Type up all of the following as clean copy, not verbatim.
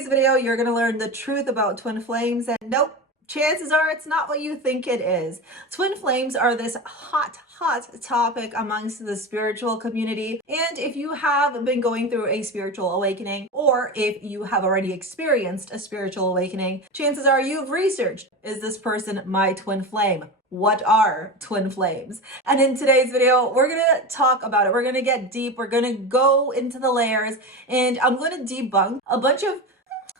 today's video, you're going to learn the truth about twin flames, and nope, chances are it's not what you think it is. Twin flames are this hot topic amongst the spiritual community. And if you have been going through a spiritual awakening, or if you have already experienced a spiritual awakening, chances are you've researched, is this person my twin flame? What are twin flames? And in today's video, we're gonna talk about it. We're gonna get deep. We're gonna go into the layers, and I'm gonna debunk a bunch of,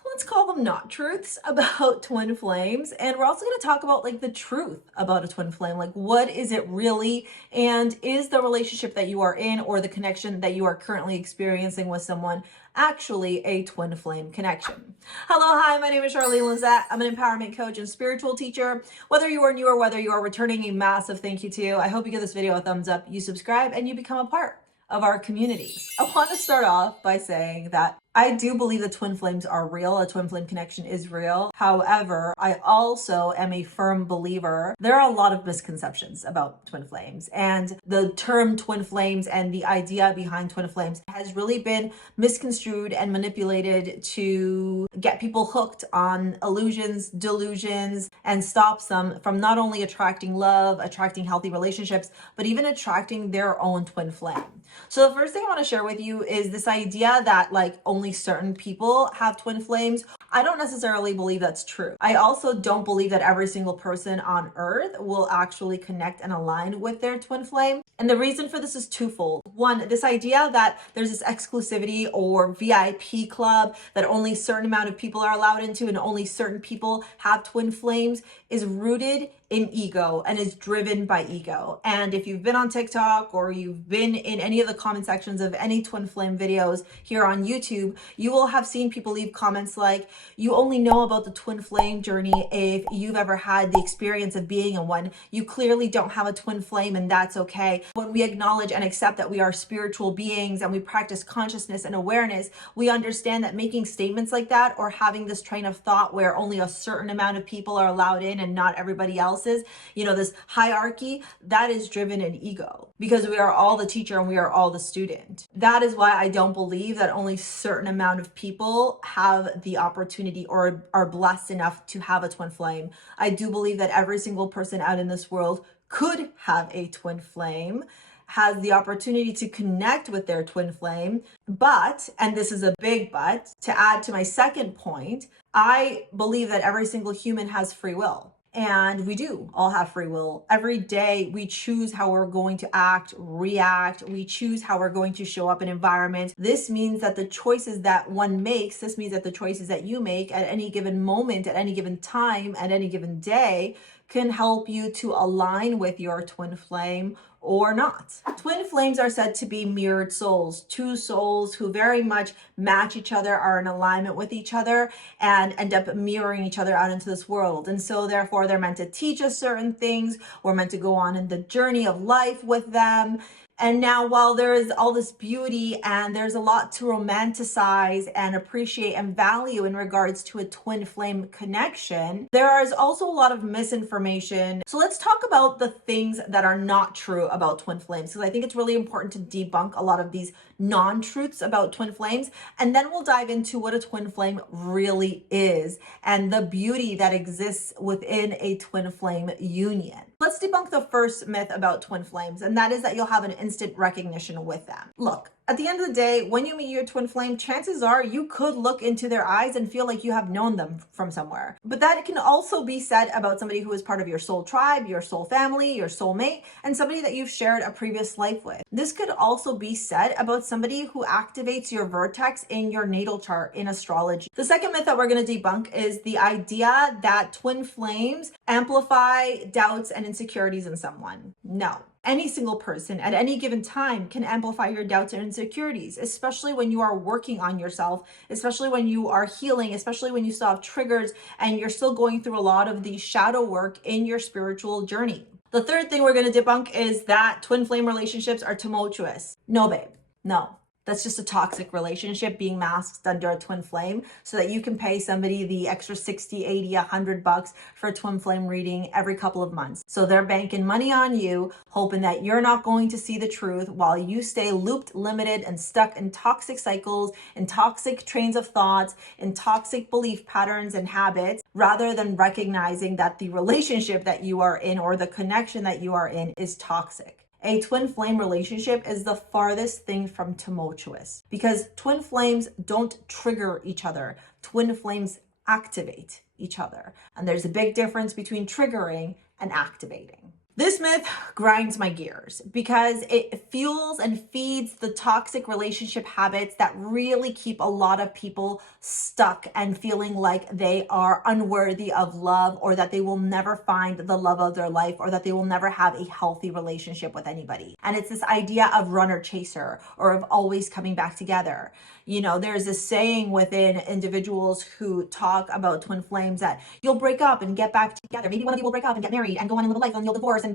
let's call them not truths about twin flames. And we're also going to talk about like the truth about a twin flame. Like, what is it really? And is the relationship that you are in, or the connection that you are currently experiencing with someone, actually a twin flame connection? Hello, hi, my name is Charlene Lizette. I'm an empowerment coach and spiritual teacher. Whether you are new or whether you are returning, a massive thank you to you. I hope you give this video a thumbs up, you subscribe, and you become a part of our communities. I want to start off by saying that I do believe that twin flames are real. A twin flame connection is real. However, I also am a firm believer there are a lot of misconceptions about twin flames, and the term twin flames and the idea behind twin flames has really been misconstrued and manipulated to get people hooked on illusions, delusions, and stops them from not only attracting love, attracting healthy relationships, but even attracting their own twin flame. So the first thing I want to share with you is this idea that like only certain people have twin flames. I don't necessarily believe that's true. I also don't believe that every single person on earth will actually connect and align with their twin flame. And the reason for this is twofold. One, this idea that there's this exclusivity or VIP club that only a certain amount of people are allowed into and only certain people have twin flames is rooted in ego and is driven by ego. And if you've been on TikTok or you've been in any of the comment sections of any twin flame videos here on YouTube, you will have seen people leave comments like, you only know about the twin flame journey if you've ever had the experience of being in one. You clearly don't have a twin flame, and that's okay. When we acknowledge and accept that we are spiritual beings and we practice consciousness and awareness, we understand that making statements like that or having this train of thought where only a certain amount of people are allowed in and not everybody else's, you know, this hierarchy, that is driven in ego, because we are all the teacher and we are all the student. That is why I don't believe that only a certain amount of people have the opportunity or are blessed enough to have a twin flame. I do believe that every single person out in this world could have a twin flame, has the opportunity to connect with their twin flame. But, and this is a big but, to add to my second point, I believe that every single human has free will. And we do all have free will. Every day we choose how we're going to act, react. We choose how we're going to show up in environments. This means that the choices that one makes, this means that the choices that you make at any given moment, at any given time, at any given day can help you to align with your twin flame or not. Twin flames are said to be mirrored souls, two souls who very much match each other, are in alignment with each other, and end up mirroring each other out into this world. And so therefore they're meant to teach us certain things. We're meant to go on in the journey of life with them. And now, while there is all this beauty and there's a lot to romanticize and appreciate and value in regards to a twin flame connection, there is also a lot of misinformation. So let's talk about the things that are not true about twin flames, because I think it's really important to debunk a lot of these non-truths about twin flames. And then we'll dive into what a twin flame really is and the beauty that exists within a twin flame union. Let's debunk the first myth about twin flames, and that is that you'll have an instant recognition with them. Look, at the end of the day, when you meet your twin flame, chances are you could look into their eyes and feel like you have known them from somewhere. But that can also be said about somebody who is part of your soul tribe, your soul family, your soulmate, and somebody that you've shared a previous life with. This could also be said about somebody who activates your vertex in your natal chart in astrology. The second myth that we're going to debunk is the idea that twin flames amplify doubts and insecurities in someone. No. Any single person at any given time can amplify your doubts and insecurities, especially when you are working on yourself, especially when you are healing, especially when you still have triggers and you're still going through a lot of the shadow work in your spiritual journey. The third thing we're going to debunk is that twin flame relationships are tumultuous. No, babe. No. That's just a toxic relationship being masked under a twin flame so that you can pay somebody the extra 60, 80, $100 for a twin flame reading every couple of months. So they're banking money on you, hoping that you're not going to see the truth while you stay looped, limited, and stuck in toxic cycles, in toxic trains of thoughts, in toxic belief patterns and habits, rather than recognizing that the relationship that you are in or the connection that you are in is toxic. A twin flame relationship is the farthest thing from tumultuous because twin flames don't trigger each other. Twin flames activate each other. And there's a big difference between triggering and activating. This myth grinds my gears because it fuels and feeds the toxic relationship habits that really keep a lot of people stuck and feeling like they are unworthy of love, or that they will never find the love of their life, or that they will never have a healthy relationship with anybody. And it's this idea of runner chaser, or of always coming back together. You know, there's this saying within individuals who talk about twin flames that you'll break up and get back together. Maybe one of you will break up and get married and go on and live a life, and you'll divorce and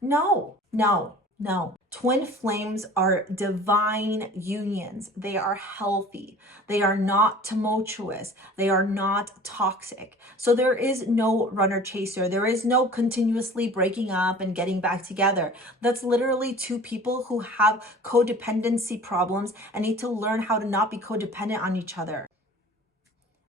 no. Twin flames are divine unions. They are healthy. They are not tumultuous. They are not toxic. So there is no runner chaser. There is no continuously breaking up and getting back together. That's literally two people who have codependency problems and need to learn how to not be codependent on each other.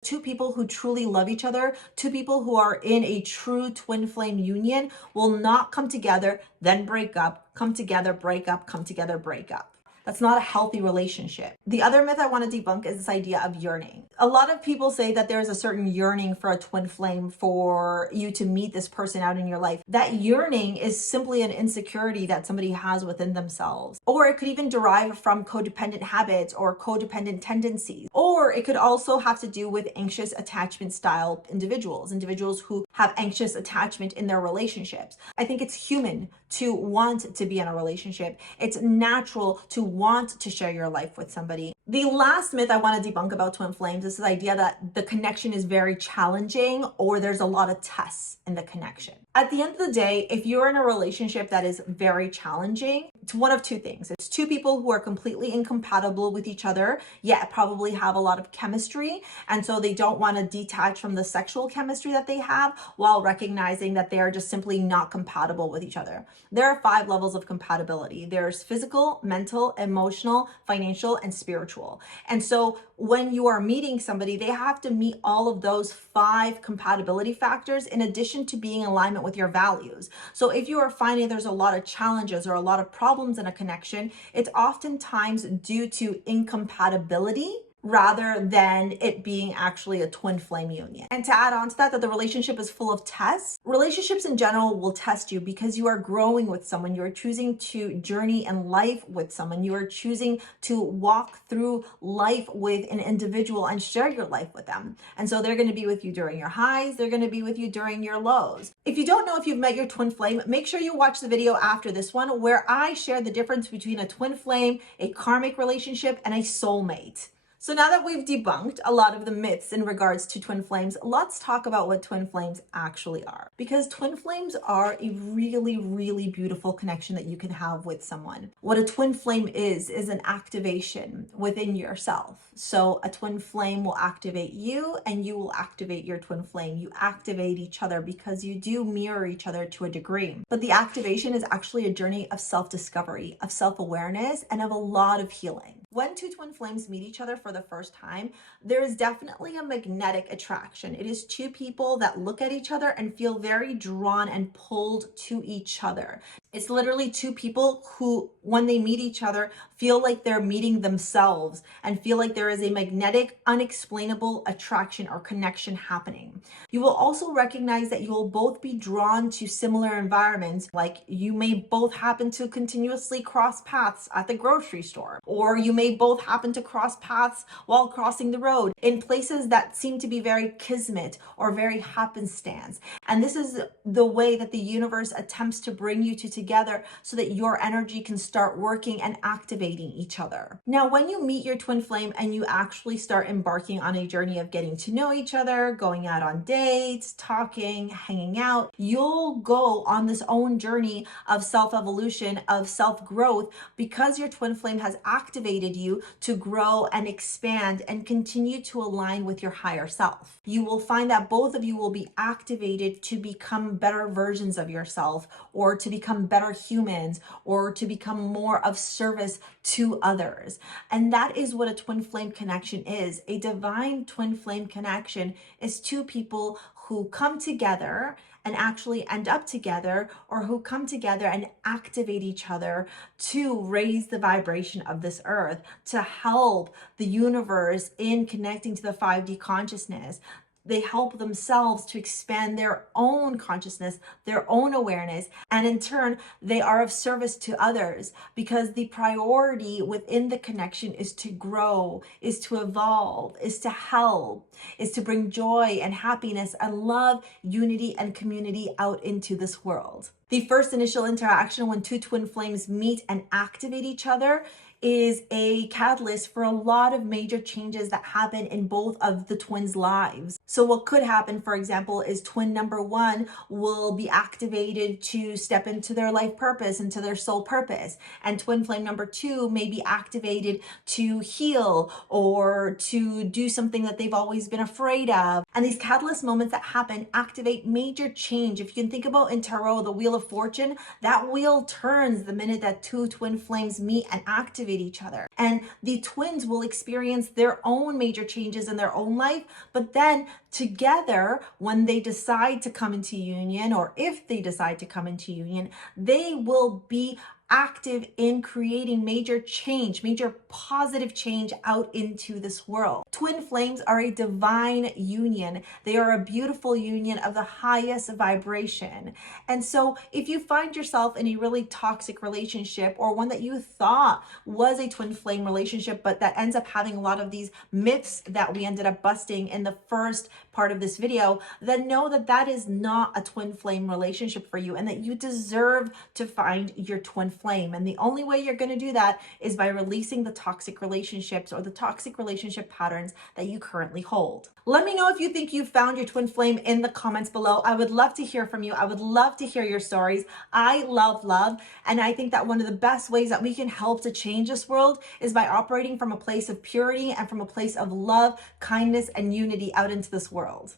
Two people who truly love each other, two people who are in a true twin flame union will not come together, then break up, come together, break up, come together, break up. That's not a healthy relationship. The other myth I want to debunk is this idea of yearning. A lot of people say that there's a certain yearning for a twin flame for you to meet this person out in your life. That yearning is simply an insecurity that somebody has within themselves. Or it could even derive from codependent habits or codependent tendencies. Or it could also have to do with anxious attachment style individuals who have anxious attachment in their relationships. I think it's human to want to be in a relationship. It's natural to want to share your life with somebody. The last myth I want to debunk about twin flames is this idea that the connection is very challenging or there's a lot of tests in the connection. At the end of the day, if you're in a relationship that is very challenging, it's one of two things. It's two people who are completely incompatible with each other, yet probably have a lot of chemistry. And so they don't want to detach from the sexual chemistry that they have while recognizing that they are just simply not compatible with each other. There are 5 levels of compatibility. There's physical, mental, emotional, financial, and spiritual. And so when you are meeting somebody, they have to meet all of those 5 compatibility factors in addition to being in alignment with your values. So if you are finding there's a lot of challenges or a lot of problems in a connection, it's oftentimes due to incompatibility rather than it being actually a twin flame union. And to add on to that the relationship is full of tests. Relationships in general will test you because you are growing with someone. You are choosing to journey in life with someone. You are choosing to walk through life with an individual and share your life with them. And so they're going to be with you during your highs. They're going to be with you during your lows. If you don't know if you've met your twin flame, make sure you watch the video after this one where I share the difference between a twin flame, a karmic relationship, and a soulmate. So now that we've debunked a lot of the myths in regards to twin flames, let's talk about what twin flames actually are. Because twin flames are a really, really beautiful connection that you can have with someone. What a twin flame is an activation within yourself. So a twin flame will activate you and you will activate your twin flame. You activate each other because you do mirror each other to a degree. But the activation is actually a journey of self-discovery, of self-awareness, and of a lot of healing. When two twin flames meet each other for the first time, there is definitely a magnetic attraction. It is two people that look at each other and feel very drawn and pulled to each other. It's literally two people who, when they meet each other, feel like they're meeting themselves and feel like there is a magnetic, unexplainable attraction or connection happening. You will also recognize that you will both be drawn to similar environments, like you may both happen to continuously cross paths at the grocery store, or you may both happen to cross paths while crossing the road in places that seem to be very kismet or very happenstance. And this is the way that the universe attempts to bring you two together so that your energy can start working and activating each other. Now, when you meet your twin flame and you actually start embarking on a journey of getting to know each other, going out on dates, talking, hanging out, you'll go on this own journey of self-evolution, of self-growth, because your twin flame has activated you to grow and expand and continue to align with your higher self. You will find that both of you will be activated to become better versions of yourself, or to become better humans, or to become more of service to others. And that is what a twin flame connection is. A divine twin flame connection is two people who come together and actually end up together, or who come together and activate each other to raise the vibration of this earth, to help the universe in connecting to the 5D consciousness. They help themselves to expand their own consciousness, their own awareness, and in turn, they are of service to others, because the priority within the connection is to grow, is to evolve, is to help, is to bring joy and happiness and love, unity, and community out into this world. The first initial interaction when two twin flames meet and activate each other is a catalyst for a lot of major changes that happen in both of the twins' lives. So what could happen, for example, is twin number one will be activated to step into their life purpose, into their soul purpose. And twin flame number two may be activated to heal or to do something that they've always been afraid of. And these catalyst moments that happen activate major change. If you can think about in tarot, the Wheel of Fortune, that wheel turns the minute that two twin flames meet and activate each other. And the twins will experience their own major changes in their own life, but then together, when they decide to come into union, or if they decide to come into union, they will be active in creating major change, major positive change out into this world. Twin flames are a divine union. They are a beautiful union of the highest vibration. And so if you find yourself in a really toxic relationship, or one that you thought was a twin flame relationship, but that ends up having a lot of these myths that we ended up busting in the first part of this video, then know that that is not a twin flame relationship for you, and that you deserve to find your twin flame. And the only way you're going to do that is by releasing the toxic relationships or the toxic relationship patterns that you currently hold. Let me know if you think you found your twin flame in the comments below. I would love to hear from you. I would love to hear your stories. I love love. And I think that one of the best ways that we can help to change this world is by operating from a place of purity and from a place of love, kindness, and unity out into this world.